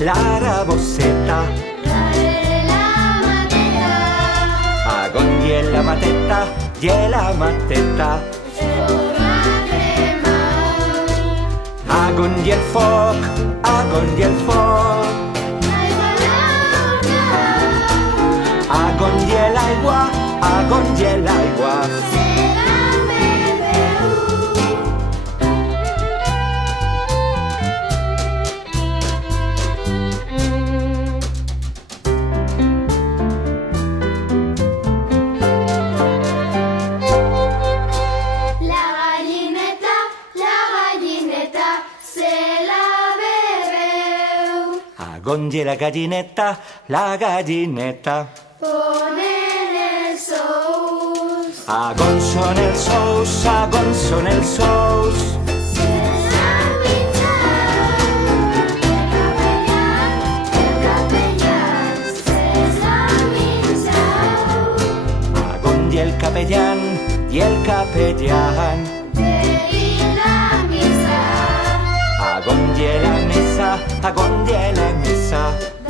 la rabosetta. Agon la matetta, la matetta. Agon el foc, agon el foc. Agon l'aigua, agon l'aigua. Agongie la gallineta pone el sous. Agonson el sous, agonson el sous. Se l'ha menjat el capellan, se l'ha menjat. Agongie el capellan i el capellan. Veí la missa. Agongie la missa, agongie la missa.